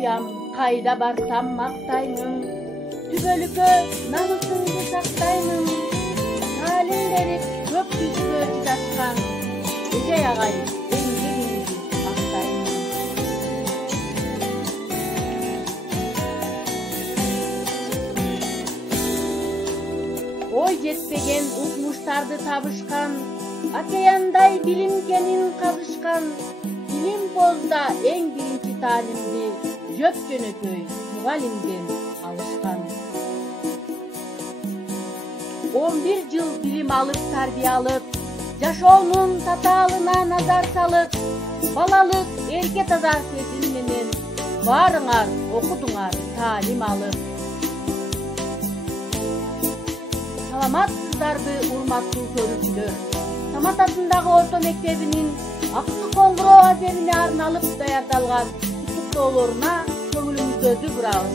уям, кайда барсам мактаймын. Түбөлүккө намысыңды сактаймын. Таалим берип көп күйгө чыдашкан Эжей агай эмгегиңди мактаймын. Ой жетпеген укмуштарды табышкан, океандай билим кенин казышкан, билим бозда эң биринчи таалимди жөп жөнөкөй мугалимден алышкан. 11 жыл билим алып тарбия алып, жашоонун татаалына назар салып, балалык эрке таза сезим менен баарыңар окудуңар таалим алып. Саламатсыздарбы урматтуу көрүүчүлөр. Самат атындагы орто мектебинин Аксы Коңгуроо аземине арналып даярдалган куттуктоолоруна көңүлүңүздү бурабыз.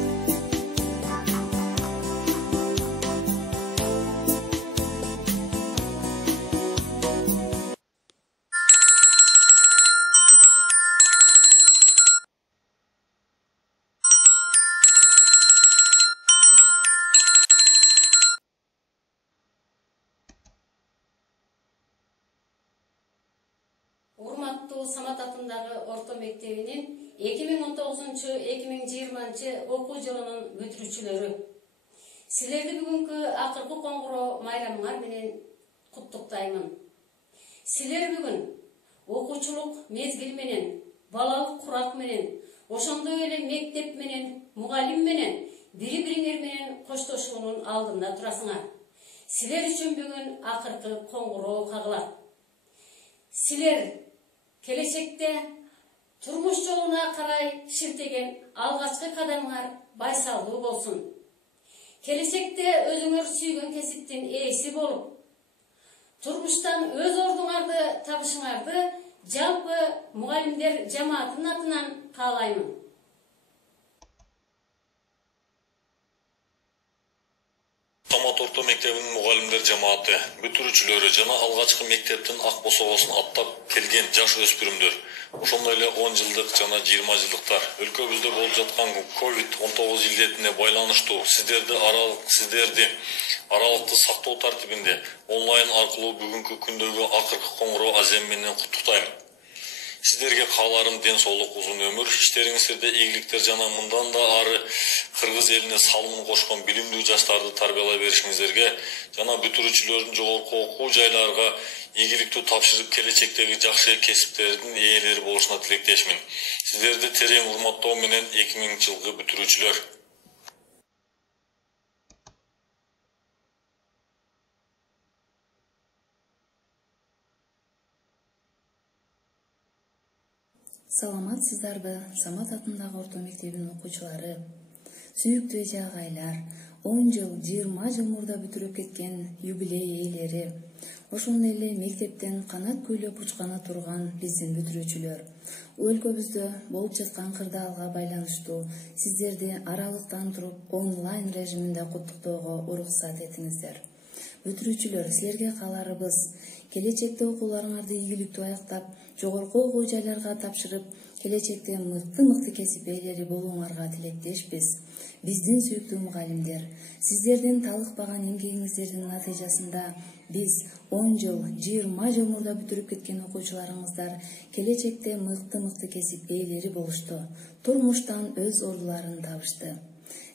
Урматтуу Самат атындагы орто мектебинин 2019-2020 окуу жылынын бүтүрүүчүлөрү. Силерди бүгүнкү акыркы коңгуроо майрамыңар менен куттуктаймын. Силер бүгүн окуучулук мезгил менен, балалык курак менен, ошондой эле мектеп менен, мугалим менен, бири-бириңер менен коштошуунун алдында турасыңар. Силер үчүн бүгүн акыркы коңгуроо кагылат. Силер келечекте турмуш жолуна карай ширтеген алгачкы кадамыңар байсалдуу болсун. Келечекте өзүңөр сүйгөн кесиптин ээси болуп, турмуштан өз ордуңарды табышыңарды жалпы мугалимдер жамаатынын атынан каалаймын. Самат орто мектебинин мугалимдер жамааты, бүтүрүүчүлөрү жана алгачкы мектептин ак босогосун аттап келген жаш өспүрүмдөр, ошондой эле 10 жылдык жана 20 жылдыктар өлкөбүздө болуп жаткан COVID-19 илдетине байланыштуу сиздерди аралыкты сактоо тартибинде онлайн аркылуу бүгүнкү күндөгү акыркы коңгуроо азем менен куттуктайм. Сиздерге кааларым ден соолук, узун өмүр, иштериңиздерде ийгиликтер жана мындан да ары кыргыз элине салымын кошкон билимдүү жаштарды тарбиялай беришиңиздерге жана бүтүрүүчүлөрдүн жогорку окуу жайларга ийгиликтүү тапшырып келечектеги жакшы кесиптердин ээлери болушуна тилектешмин. Сиздерди терең урматтоо менен 2000 жылкы бүтүрүүчүлөр. Саламатсыздарбы, Самат атындагы орто мектебинин окуучулары, сүйүктүү эже агайлар, 10 жыл, 20 жыл мурда бүтүрүп кеткен юбилей ээлери, ошондой эле мектептен канат күйлөп учканы турган биздин бүтүрүүчүлөр. Өлкөбүздө болуп жаткан кырдаалга байланыштуу сиздерди аралыктан туруп онлайн режиминде куттуктоого уруксат этиңиздер. Бүтүрүүчүлөр, силерге кааларыбыз келечекте окууларыңарды ийгиликтүү аяктап, жогорку окуу жайларга тапшырып, келечекте мыкты кесип ээлери болууңарга тилектешпиз. Биздин сүйүктүү мугалимдер, сиздердин талыкпаган эмгегиңиздердин натыйжасында биз 10 жыл, 20 жыл мурда бүтүрүп кеткен окуучуларыңыздар келечекте мыкты кесип ээлери болушту, турмуштан өз ордуларын табышты.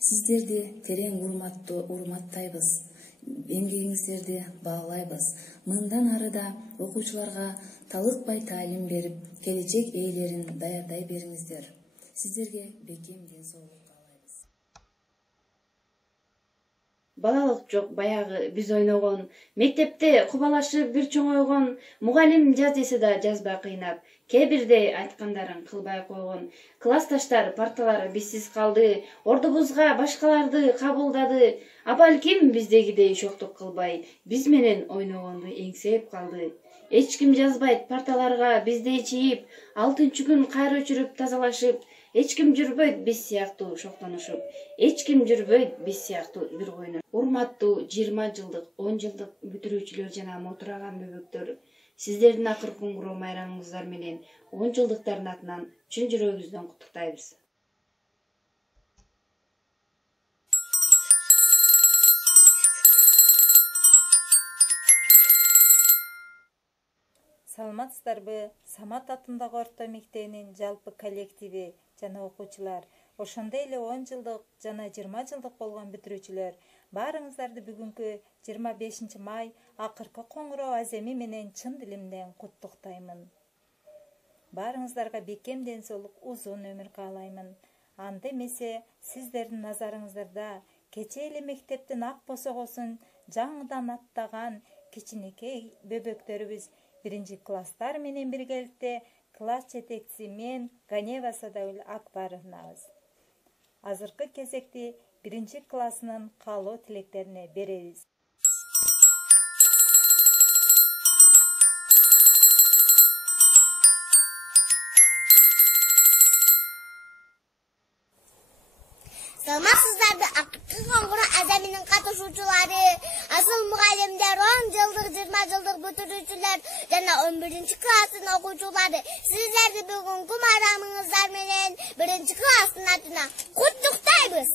Сиздерди терең урматтайбыз. Эмгегиңиздерди баалайбыз. Мындан ары да окуучуларга талыкпай таалим берип, келечек ээлерин даярдай бериңиздер. Сиздерге бекем ден соолук каалайбыз. Балалык жок, баягы биз ойногон, мектепте кубалашып бир чоңойгон, мугалим жаз десе да жазбай кыйнап, кээ бирдей айткандарын кылбай койгон, классташтар парталары бизсиз калды, ордубузга башкаларды кабылдады, а балким биздегидей шоктук кылбай, биз менен ойногонду эңсеп калды. Эч ким жазбайт парталарга биздей чийип, 6-чы күн кайра өчүрүп тазалашып, эч ким жүрбөйт биз сыяктуу шоктонушуп, эч ким жүрбөйт биз сыяктуу бир койнуп. Урматтуу 20 жылдык, 10 жылдык бүтүрүүчүлөр жана мотураган бөбөктөр, сиздердин акыркы коңгуроо майрамыңыздар менен 10 жылдыктардын атынан чын жүрөгүбүздөн куттуктайбыз. Саламатсыздарбы? Самат атындагы орто мектебинин жалпы коллективи жана окуучулар, ошондой эле 10 жылдык жана 20 жылдык болгон бүтүрүүчүлөр, баарыңыздарды бүгүнкү 25 май акыркы коңгуроо аземи менен чын дилимден куттуктаймын. Баарыңыздарга бекем ден соолук, узун өмүр каалаймын. Анда эмесе сиздердин назарыңыздарда кечээ эле мектептин ак босогосун жаңыдан аттаган кичинекей бөбөктөрүбүз 1-класстар менен биргеликте класс жетекчиси мен Ганева Садагүл Акбаровнабыз. Азыркы кезекти 1-классынын каалоо тилектерине беребиз. Саламатсыздарбы? Акыркы коңгуроо аземинин катышуучулары, асыл мугалимдер, 10 жылдык, 20 жылдык бүтүрүүчүлөр жана 11-класстын окуучулары, сиздерди бүгүнкү майрамыңыздар менен 1-класстын атынан куттуктайбыз.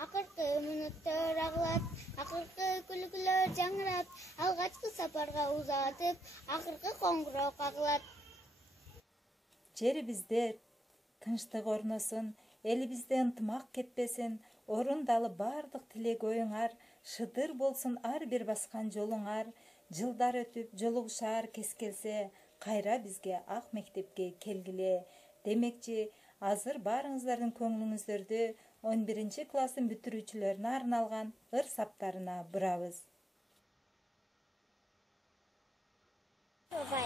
Акыркы мүнөттөр агылат, акыркы күлкүлөр жаңырат, алгачкы сапарга узатып, акыркы коңгуроо кагылат. Жерибизде тынчтык орносун, элибизде ынтымак кетпесин, орундалып бардык тилек оюңар, шыдыр болсун ар бир баскан жолуңар, жылдар өтүп жолугушаар кез келсе, кайра бизге ак мектепке келгиле. Демекчи, азыр баарыңыздардын көңүлүңүздөрдү 11-класстын бүтүрүүчүлөрүнө арналган ыр саптарына бурабыз.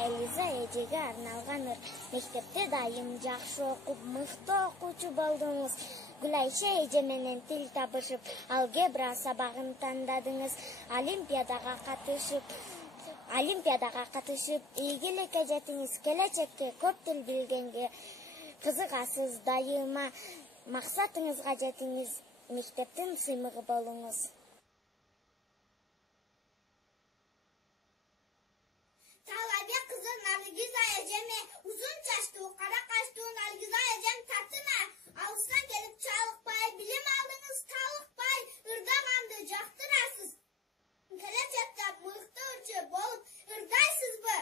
Элиза эжеге арналган мектепте дайым жакшы окуп, мыкты окуучу болдуңуз. Гүлайша эже менен тил табышып, алгебра сабагын тандадыңыз. Олимпиадага катышып, ийгиликке жетиңиз. Келечекте көп тил билгенге кызыгасыз, дайыма максатыңызга жетиңиз. Мектептин сыймыгы болуңуз. Талабек кызы Наргиза эжеме, узун чачтуу, кара качтуу Наргиза эжем татына. Алыстан келип чалыкпай, билим алдыңыз, талыкпай, ырдаганды жактырасыз. Келечекте мыкты ырчы болуп ырдайсызбы?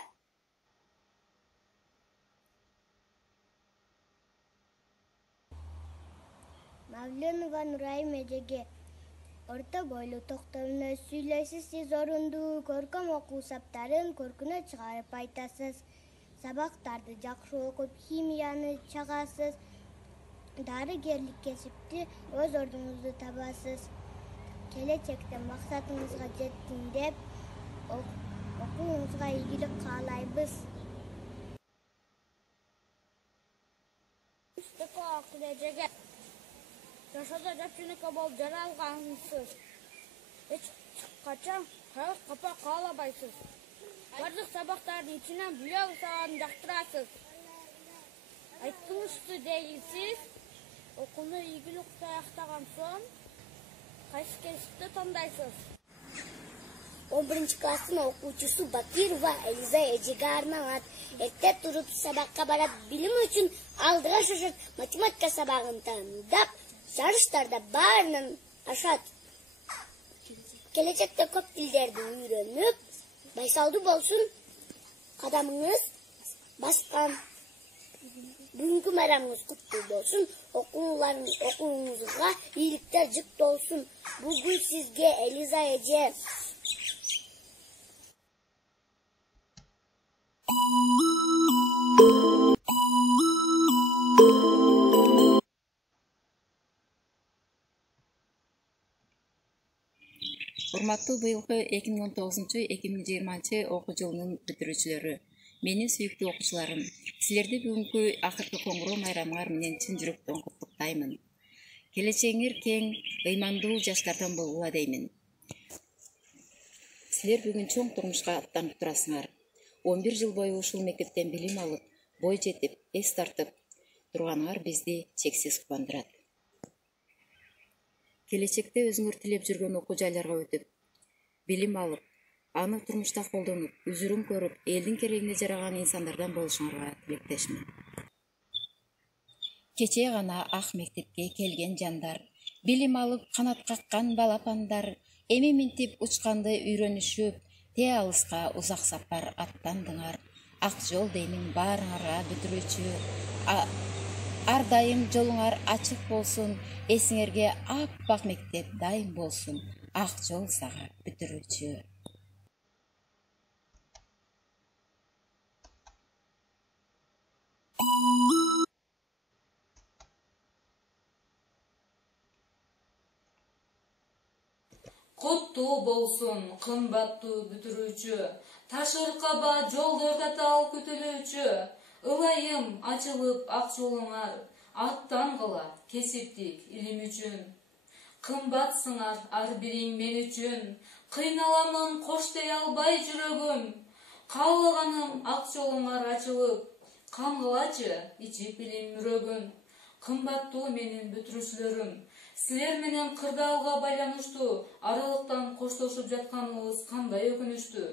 Мавленова Нурайым эжеге. Орто бойлуу токторуна сүйлөйсүз, сиз орундуу көркөм окуу саптарын көркүнө чыгарып айтасыз. Сабактарды жакшы окуп, химияны чагасыз. Дарыгерлик кесипти өз ордуңузду табасыз. Келечекте максатыңызга жеттим деп, окууңузга ийгилик каалайбыз. Жашоодо жапчыныкка болуп жаралгансыз. Эч качан капа каалабайсыз. Бардык сабактардын ичинен биология сабагын жактырасыз. Айттыңызчы дейсиз, окууну ийгилик аяктаган соң кайсы кесипти тандайсыз? 11-класстын окуучусу Бакирова Элиза эжеге арналат. Эрте туруп сабакка барат, билим үчүн алдыга шашат, математика сабагын тандап, жарыштарда баарынан ашат. Келечекте көп тилдерди үйрөнүп, байсалдуу болсун, кадамыңыз баскан. Бүгүнкү майрамыңыз куттуу болсун, окууңузга ийгиликтер жык болсун. Бүгүн сизге Элиза эже. Урматтуу быйылкы 2019-2020 окуу жылынын бүтүрүүчүлөрү, менин сүйүктүү окуучуларым, силерди бүгүнкү акыркы коңгуроо майрамыңар менен чын жүрөктөн куттуктаймын. Келечегиңер кең, ыймандуу жаштардан болгула деймин. Силер бүгүн чоң турмушка аттанып турасыңар. 11 жыл бою ушул мектептен билим алып, бой жетип, эс тартып турганыңар бизди чексиз кубандырат. Келечекте өзүңөр тилеп жүргөн окуу жайларга өтүп, билим алып, аны турмушта колдонуп, үзүрүн көрүп, элдин керегине жараган инсандардан болушуңарга тилектешмин. Кечээ гана ак мектепке келген жандар, билим алып канат каккан балапандар, эми минтип учканды үйрөнүшүп, те алыска узак сапар аттандыңар. Ак жол деймин баарыңарга бүтүрүүчү. Ар дайым жолуңар ачык болсун, эсиңерге аппак мектеп дайым болсун. Ак жол сага бүтүрүүчү. Куттуу болсун кымбаттуу бүтүрүүчү, таш ыркаба жолдордо тал күтүлүүчү. Ылайым ачылып ак жолуңар, аттангыла кесиптик илим үчүн. Кымбатсыңар ар бириң мен үчүн, кыйналамын кош дей албай жүрөгүм. Каалаганым ак жолуңар ачылып, камгылачы ичип илим мүрөгүн. Кымбаттуу менин бүтүрүүчүлөрүм, силер менен кырдаалга байланыштуу аралыктан коштошуп жатканыбыз кандай өкүнүчтүү.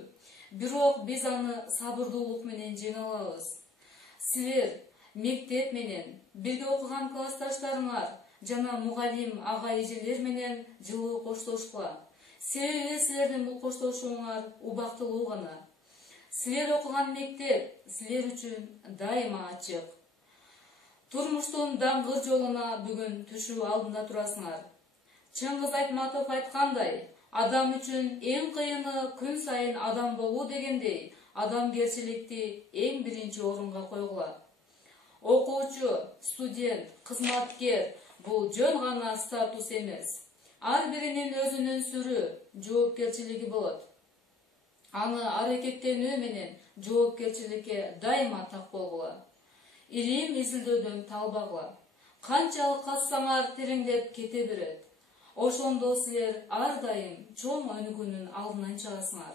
Бирок биз аны сабырдуулук менен жеңе алабыз. Силер мектеп менен бирге окуган классташтарыңар жана мугалим ага эжелер менен жылуу коштошкула. Себеби силердин бул коштошууңар убактылуу гана. Силер окуган мектеп силер үчүн дайыма ачык. Турмуштун даңгыр жолуна бүгүн түшүү алдында турасыңар. Чыңгыз Айтматов айткандай, адам үчүн эң кыйыны күн сайын адам болуу дегендей, адамгерчиликти эң биринчи орунга койгула. Окуучу, студент, кызматкер бул жөн гана статус эмес. Ар биринин өзүнүн сүрү, жоопкерчилиги болот. Аны аракеттенүү менен жоопкерчиликке дайыма так болгула. Илим изилдөөдөн талбагыла. Канчалык казсаңар тереңдеп кете берет. Ошондо силер ар дайым чоң өнүгүүнүн алдынан чыгасыңар.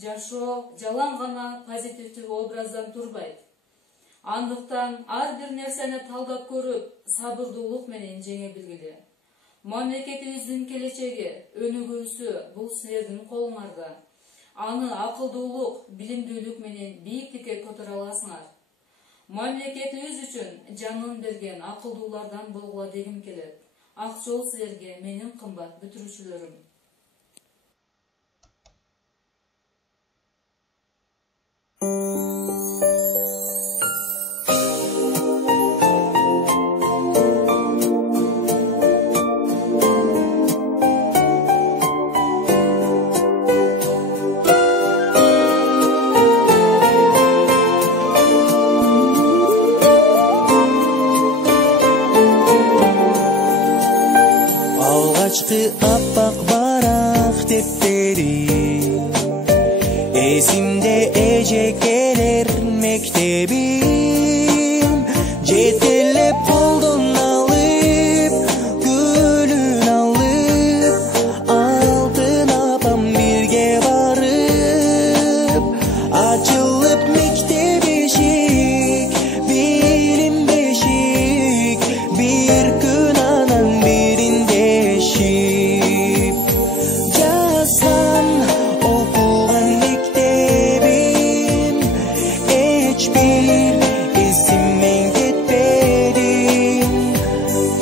Жашоо жалаң гана позитивдүү образдан турбайт. Андыктан ар бир нерсени талдап көрүп, сабырдуулук менен жеңе билгиле. Мамлекетибиздин келечеги, өнүгүүсү бул силердин колуңарда. Аны акылдуулук, билимдүүлүк менен бийиктикке көтөрө аласыңар. Мамлекетибиз үчүн жанын берген акылдуулардан болгула дегим келет. Ак жол силерге менин кымбат бүтүрүүчүлөрүм. Appak barak defteri esimde ecekeler mektebim Cetelep oldun alıp gülün alıp altın apam birge varıp açılıp mektep eşik bilim beşik bir gün anan birinde Жазган окуган мектебим эч бир эсимден кетпеди.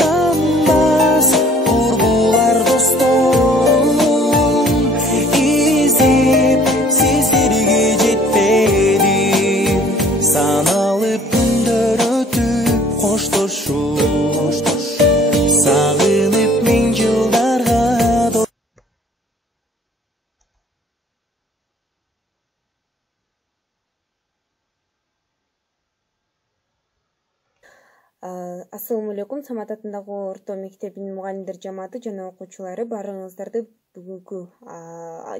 Танбас курбулар досторум издеп сиздерге жетпеди. Саналып күндөр өтүп коштошуп сагынып мен жылдарга Ассаламу алейкум. Самат атындагы орто мектебинин мугалимдер жамааты жана окуучулары баарыңыздарды бүгүнкү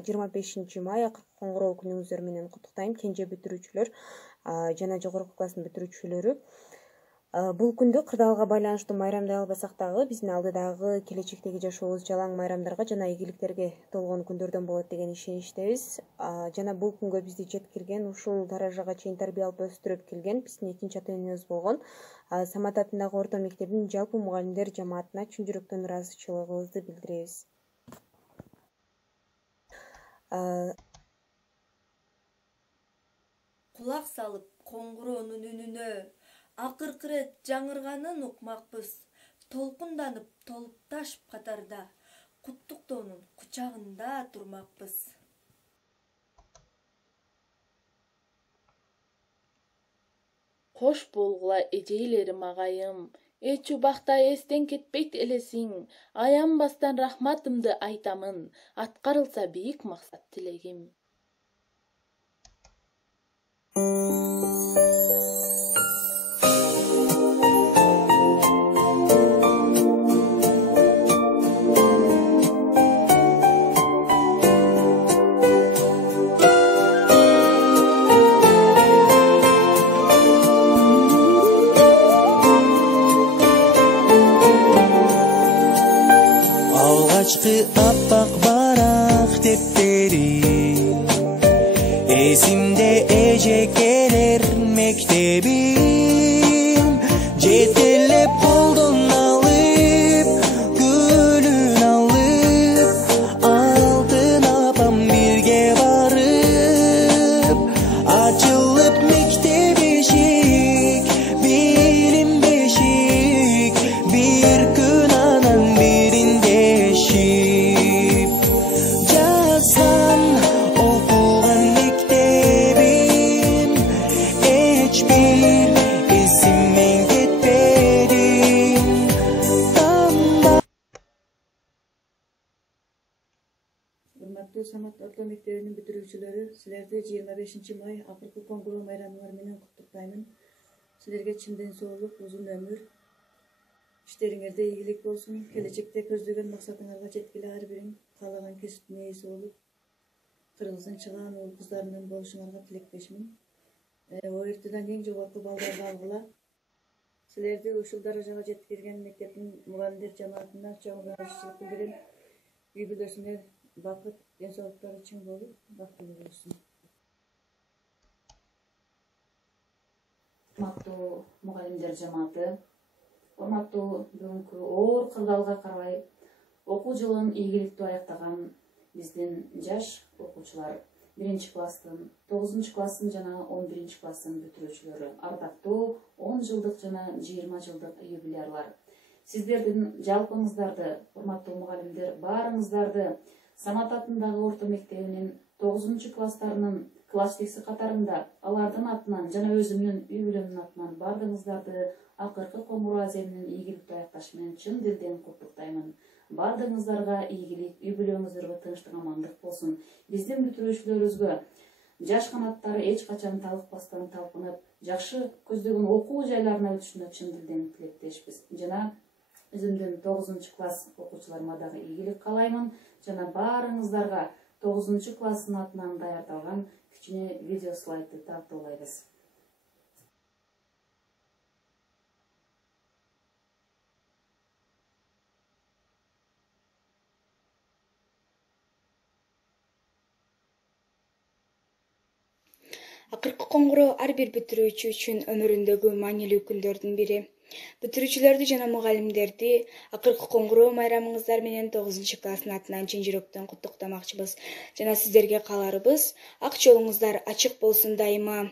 25 май акыркы коңгуроо күнүңүздөр менен куттуктайм. Кенже бүтүрүүчүлөр жана жогорку класстын бүтүрүүчүлөрү. Бул күндү кырдаалга байланыштуу майрамдай албасак дагы биздин алдыдагы келечектеги жашообуз жалаң майрамдарга жана ийгиликтерге толгон күндөрдөн болот деген ишеничтебиз. Жана бул күнгө бизди жеткирген, ушул даражага чейин тарбия алып өстүрүп келген биздин экинчи ата-энебиз болгон Самат атындагы орто мектебинин жалпы мугалимдер жамаатына чын жүрөктөн ыраазычылыгыбызды билдиребиз. Кулак салып коңгуроонун үнүнө акыркы ирет жаңырганын укмакпыз. Толкунданып толуп ташып катарда куттуктоонун кучагында турмакпыз. Кош болгула эжейлерим агайым, эч убакта эстен кетпейт элесиң, аянбастан рахматымды айтамын, аткарылса бийик максат тилегим. Alğaçqı appak barak defteri Esimde ecekeler mektebim Cetelep oldun alıp Gülün alıp Altın apam birge barıp Açılıp mektep eşik Bilim beşik Bir gün anan birinde eşip Yazsan okugan mektebim Hiçbir isimmen gitmedim Урматтуу Самат орто мектебинин бүтүрүүчүлөрү, силерди 25 май акыркы коңгуроо майрамыңар менен куттуктаймын. Силерге чындын соолук, узун өмүр, иштериңерде ийгилик болсун. Келечекте көздөгөн максатыңарга жеткиле ар бириң каалаган кесиптин ээси болуп, кыргыздын чыгаан уул кыздарынан болушуңарга тилектешмин. ОРТдан эң жогорку балларды алгыла. Силерди ушул даражага жеткирген мектептин мугалимдер жамаатына чоң ыраазычылык билдирем. Үй бүлөсүңөр бакыт, ден соолуктары чың болуп, бактылуу болсун. Урматтуу мугалимдер жамааты, урматтуу бүгүнкү оор кырдаалга карабай окуу жылын ийгиликтүү аяктаган биздин жаш окуучулар, 1-класстын, 9-класстын жана 11-класстын бүтүрүүчүлөрү, ардактуу 10 жылдык жана 20 жылдык юбилейрлар. Сиздердин жалпыңыздарды, урматтуу мугалимдер, баарыңыздарды Самат атындагы орто мектебинин 9-класстарынын класстеси катарында алардын атынан жана өзүмдүн үй бүлөмдүн атынан бардыгыңыздарды акыркы коңгуроо аземинин ийгиликтүү аякташы менен чын дилден куттуктаймын. Бардыгыңыздарга ийгилик, үй бүлөңүздөргө тынчтык, амандык болсун. Биздин бүтүрүүчүлөрүбүзгө жаш канаттары эч качан талыкпастан талпынып, жакшы көздөгөн окуу жайларына өтүшүнө чын дилден тилектешпиз. Жана өзүмдүн 9-класс окуучуларыма дагы ийгилик каалаймын. Жана баарыңыздарга 9-класстын атынан даярдалган кичине видео слайдты тартуулайбыз. Акыркы коңгуроо ар бир бүтүрүүчү үчүн өмүрүндөгү маанилүү күндөрдүн бири. Бүтүрүүчүлөрдү жана мугалимдерди акыркы коңгуроо майрамыңыздар менен 9-класстын атынан чын жүрөктөн куттуктамакчыбыз. Жана сиздерге кааларыбыз ак жолуңуздар ачык болсун дайыма.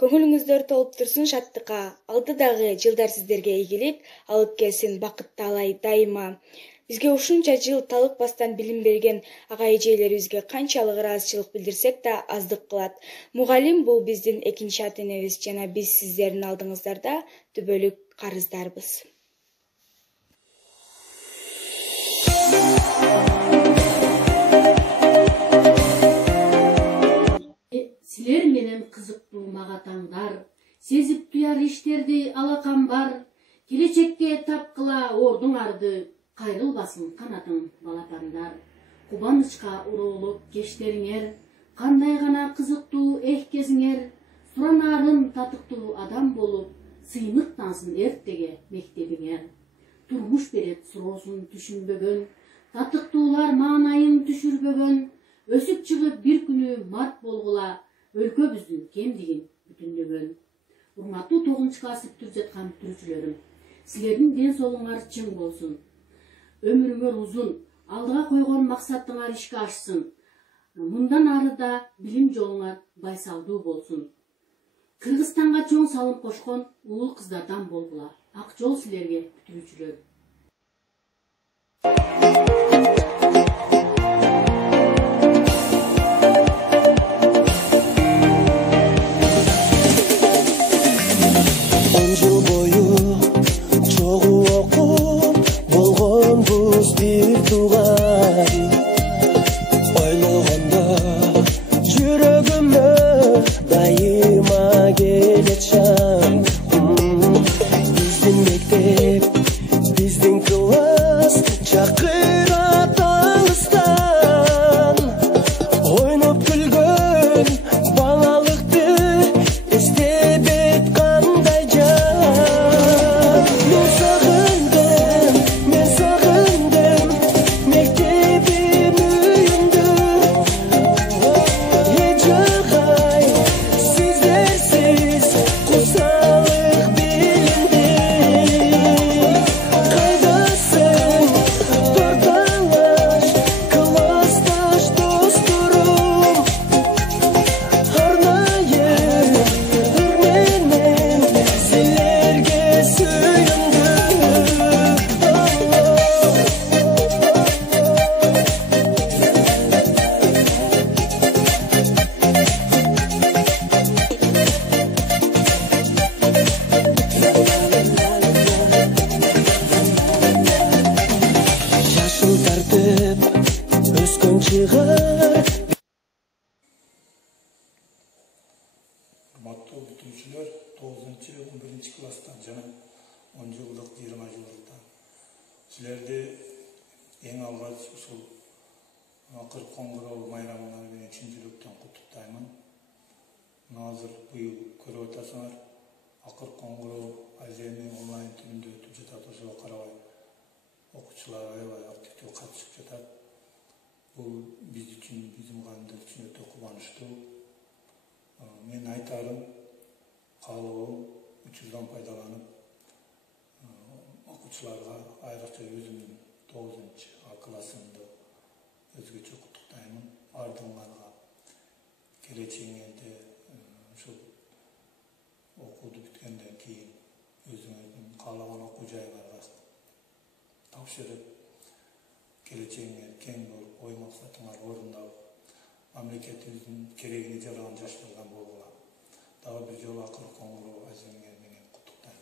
Көңүлүңүздөр толуп турсун шаттыкка. Алдыдагы жылдар сиздерге ийгилик алып келсин, бакыт таалай дайыма. Бизге ушунча жыл талыкпастан билим берген ага эжелерибизге канчалык ыраазычылык билдирсек да аздык кылат. Мугалим бул биздин экинчи ата-энебиз жана биз сиздердин алдыңыздарда түбөлүк карыздарбыз. Силер менен кызыктуу мага таңдар, сезип туяр иштерди алакам бар, келечекке тапкыла ордуңарды, кайрылбасын канатың балатандар. Кубанычка уроолуп кечтериңер, кандай гана кызыктуу кезиңер, суранарын татыктуу адам болуп, сыймыктансын эртеге мектебиңер. Турмуш берет суроосун түшүнбөгөн, татыктуулар маанайын түшүрбөгөн, өсүп чыгып бир күнү март болгула, өлкөбүздүн кемдигин бүтүндөгөн. Урматтуу 9-класс бүтүрүп жаткан бүтүрүүчүлөрүм, силердин ден соолугуңар чың болсун. Өмүрүңөр узун, алдыга койгон максатыңар ишке ашсын. Мындан ары да билим жолуңар байсалдуу болсун. Кыргызстанга чоң салым кошкон уул кыздардан болгула. Ак жол силерге бүтүрүүчүлөр. Dost bir tuğan Oyloganda Жүрөгүмө Дайыма келечем Биздин мектеп Биздин класс Чакырат алыстан Ойноп күлгөн Балалыкты Эстебет кандай жан Мен сагындым Мектебим үйүндө Эч жагай сиздерсиз курсалык билинди Кайдасың тордалаш классташ досторум Арнайы менен силерге Жашыл тартып өскөн чыгар Урматтуу бүтүүчүлөр, 9-11 класстан жана 10 жылдык, 20 жылдыктан силерди эң алгач ушул акыркы коңгуроо майрамына менен чын жүрөктөн куттуктаймын. Азыр быйыл көрүп атасыңар, акыркы коңгуроо аземи онлайн түрүндө өтүп жатат. Ошого карабай окуучулар аябай активдүү катышып жатат. Бул биз үчүн, биздин мугалимдер үчүн өтө кубанычтуу. Мен айтарым, каалоом учурдан пайдаланып окуучуларга айрыкча өзүмдүн 9 А классымды өзгөчө куттуктаймын. Ардыңарга келечегиңерде ушул окууду бүткөндөн кийин өзүңөрдүн каалаган окуу жайыңарга тапшырып келечегиңер кең болуп, ой максатыңар орундалып, мамлекетибиздин керегине жараган жаштардан болгула. Дагы бир жолу акыркы коңгуроо аземиңер менен куттуктайм.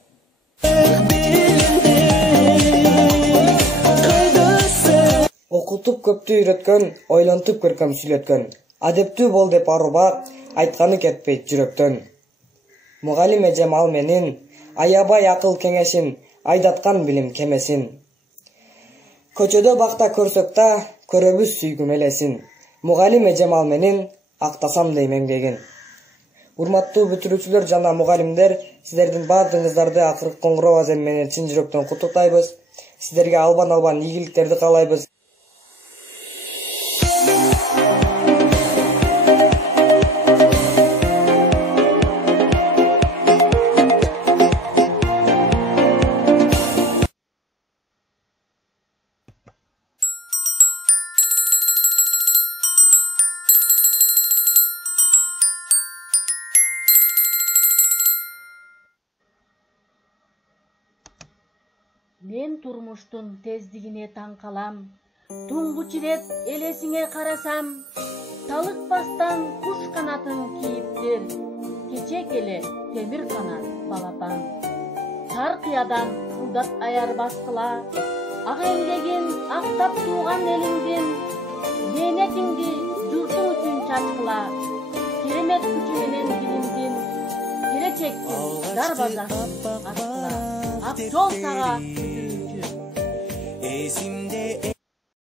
Окутуп көптү үйрөткөн, ойлонтуп көркөм сүйлөткөн. Адептүү бол деп аруба, айтканы кетпейт жүрөктөн. Мугалим эжем ал менин, аябай акыл кеңешин, айдаткан билим кемесин. Көчөдө бакта көрсөк да, көрөбүз сүйгүм элесин. Мугалим эжем ал менин, актасам дейм эмгегин. Урматтуу бүтүрүүчүлөр жана мугалимдер, сиздердин баардыгыңыздарды акыркы коңгуроо азем менен чын жүрөктөн куттуктайбыз. Сиздерге албан ийгиликтерди каалайбыз. Мен турмуштун тездигине таң калам. Туңгуч ирет элесиңе карасам, талыкпастан куш канатын кийиптир. Кече келе темир канат балапан. Тар кыядан ылдап аяр баскыла, ак эмгегин актап тууган элиңдин, мээнетиңди журтуң үчүн чачкыла. Керемет күчү менен билимдин, келечектин дарбазасын ачкыла. Ак жол сага.